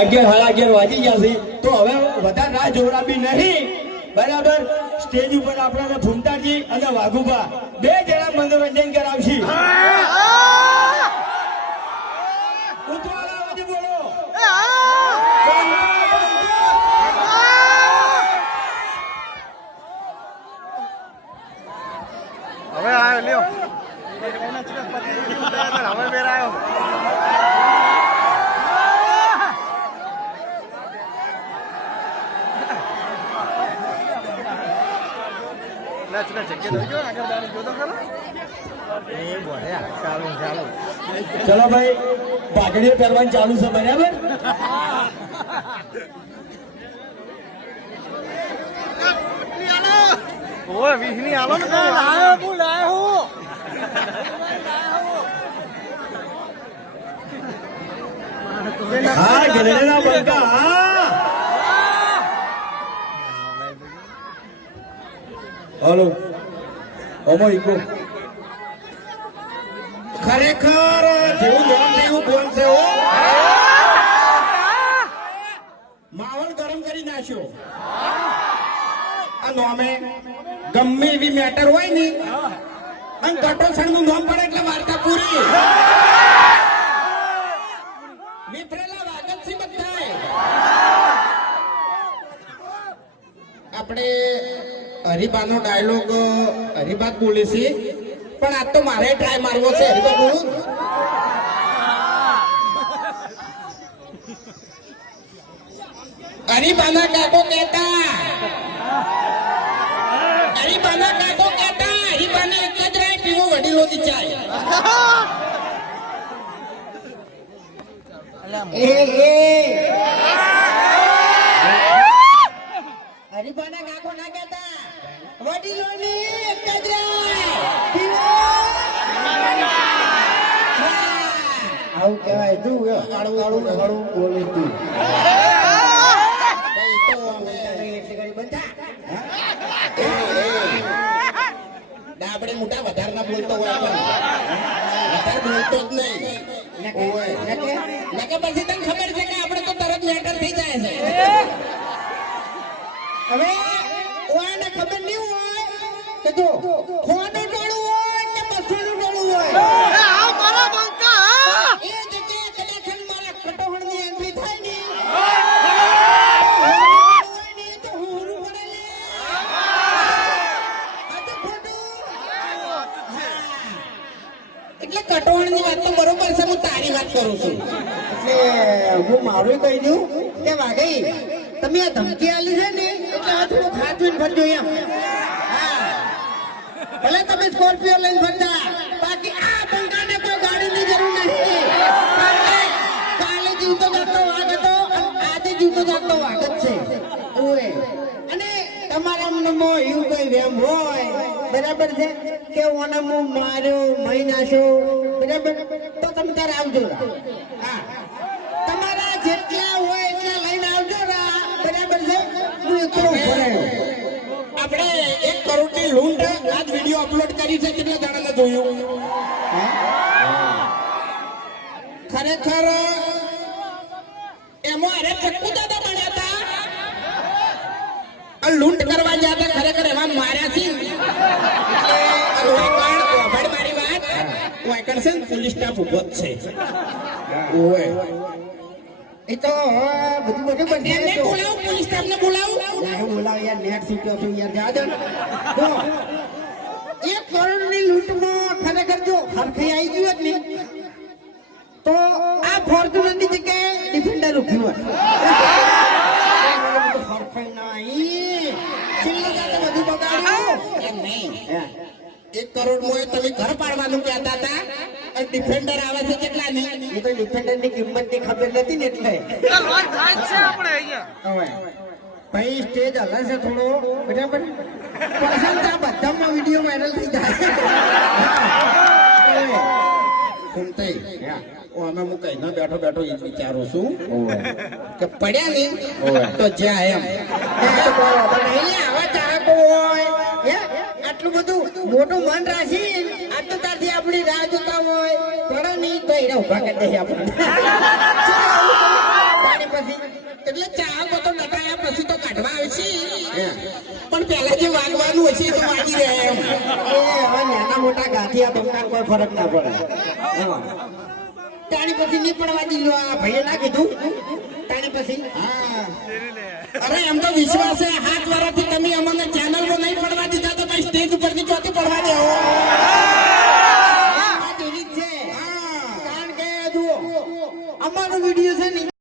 11:30 વાગી ગયા છે તો હવે વધારે રાહ જોવડાવી નહીં બરાબર સ્ટેજ ઉપર આપણા ભૂમતાજી અને વાઘુબા બે જણા મનોરંજન કરાવશે બોલો હવે આવ્યો લ્યો હવે બેર આવ્યો ચલો ભાઈ પાઘડીઓ પહેરવાની ચાલુ છે બરાબર ઓય વીસની આલો ને લાયો હું લાયો હા ગધેડા બંકા હા હાલો ઓમો ઈકો ખરેખર જેવું નામ છે એવું બોલ છે માહોલ ગરમ કરી નાખ્યો આ નોમે ગમે એવી મેટર હોય ને અને કટોક્ષણ નું નામ પડે એટલે વાર્તા પૂરી મિત્રેલા વાગત છે બધાય આપણે હરિબાનો ડાયલોગ હરિબા બોલે છે પણ આ તો મારે ટ્રાય મારવો છે હરિબા બોલું હરિબાના કાકો કહેતા હરિબાના કાકો કહેતા હરિબાને એક જ રાય પીવો વડીલોની ચાય હરિબાના કાકો ના કહેતા વડીલોની એક જ રાય પીવો આવું કહેવાય તું આડું બોલે તું આપણે મોટા વધારે ના બોલતો હોય વધારે બોલતો જ નહીં પછી તને ખબર છે કે આપણે તો તરત મેટર થઈ જાય છે હવે ઓને ખબર નહીં હોય કે જો ફોનું ટોળું હોય કે બસોનું ટોળું હોય મારા બંકા એ જગ્યાએ કલેક્શન મારા કટોહણની એન્ટ્રી થાય ને એટલે કટોહણની વાત તો બરોબર છે હું તારી વાત કરું છું એટલે હું મારું કહી દઉં કે વાઘઈ તમે આ ધમકી આલી છે ને એટલે આ થોડું ખાતું ફરજો એમ ભલે તમે સ્કોર્પિયો લઈને ફરતા બાકી આ બંકાને કોઈ ગાડીની જરૂર નથી કાલે જીવતો જાગતો વાઘ હતો આજે જીવતો જાગતો વાઘ જ છે ઓએ અને તમારા મનમાં એવું કોઈ વેમ હોય બરાબર છે કે ઓને હું માર્યો મહી નાખ્યો બરાબર તો તમે તારે આવજો હા તમારા જેટલા હોય એટલા લઈને આવજો બરાબર છે હું એકલો ભરાયો આપણે 1 કરોડની લૂંટ આજ વિડીયો અપલોડ કરી છે કેટલા જણાને જોયું ખરેખર એમાં અરે ચક્કુ દાદા બન્યા હતા આ લૂંટ કરવા ગયા હતા ખરેખર એમાં માર્યા છે પોલીસ સ્ટાફ ઉભો જ છે એ તો બધું બધું બંને બોલાવ પોલીસ સ્ટાફ ને બોલાવ યાર નેટ છૂટ્યો છું યાર જા દે 1 કરોડની લૂંટમાં ખરેખર જો હરખઈ આવી ગયું જ નહીં તો આ ફોર્ચ્યુનર ની જગ્યાએ ડિફેન્ડર ઉભ્યું હોત હરખઈ નહીં છેલ્લે જાતે બધું બગાડ્યું એમ નહીં 1 કરોડ મોય તમે ઘર પાડવાનું કહેતા હતા અને ડિફેન્ડર આવે છે કેટલા ની એ તો ડિફેન્ડર ની કિંમત ની ખબર નથી ને એટલે લોન થાય છે આપણે અહીંયા હવે ભાઈ સ્ટેજ હલે છે થોડો બરાબર પસંદ આ બધામાં વિડિયો વાયરલ થઈ જાય સુનતઈ અમે હું કઈ ના બેઠો બેઠો એ વિચારું છું કે પડ્યા ને તો જ્યાં એમ આવા ચાહકો હોય આટલું બધું મોટું મન રાખી આ તો ત્યારથી આપણી રાહ જોતા હોય પડો નહીં તો એને ઉભા કરી દઈએ આપણે પાણી પછી વાગવાનું હશે તો વાગી રહે એમ. એ હવે નાના મોટા ગાંઠિયા બંકા કોઈ ફરક ના પડે હા. તાણી પછી નહીં પડવા દીધું આ ભાઈએ ના કીધું તાણી પછી હા. અરે એમ તો વિશ્વાસ છે 7 વર્ષથી તમે અમને ચેનલમાં નહીં પડવા દીધા તો પછી સ્ટેજ ઉપરથી ચોથી પડવા દેવો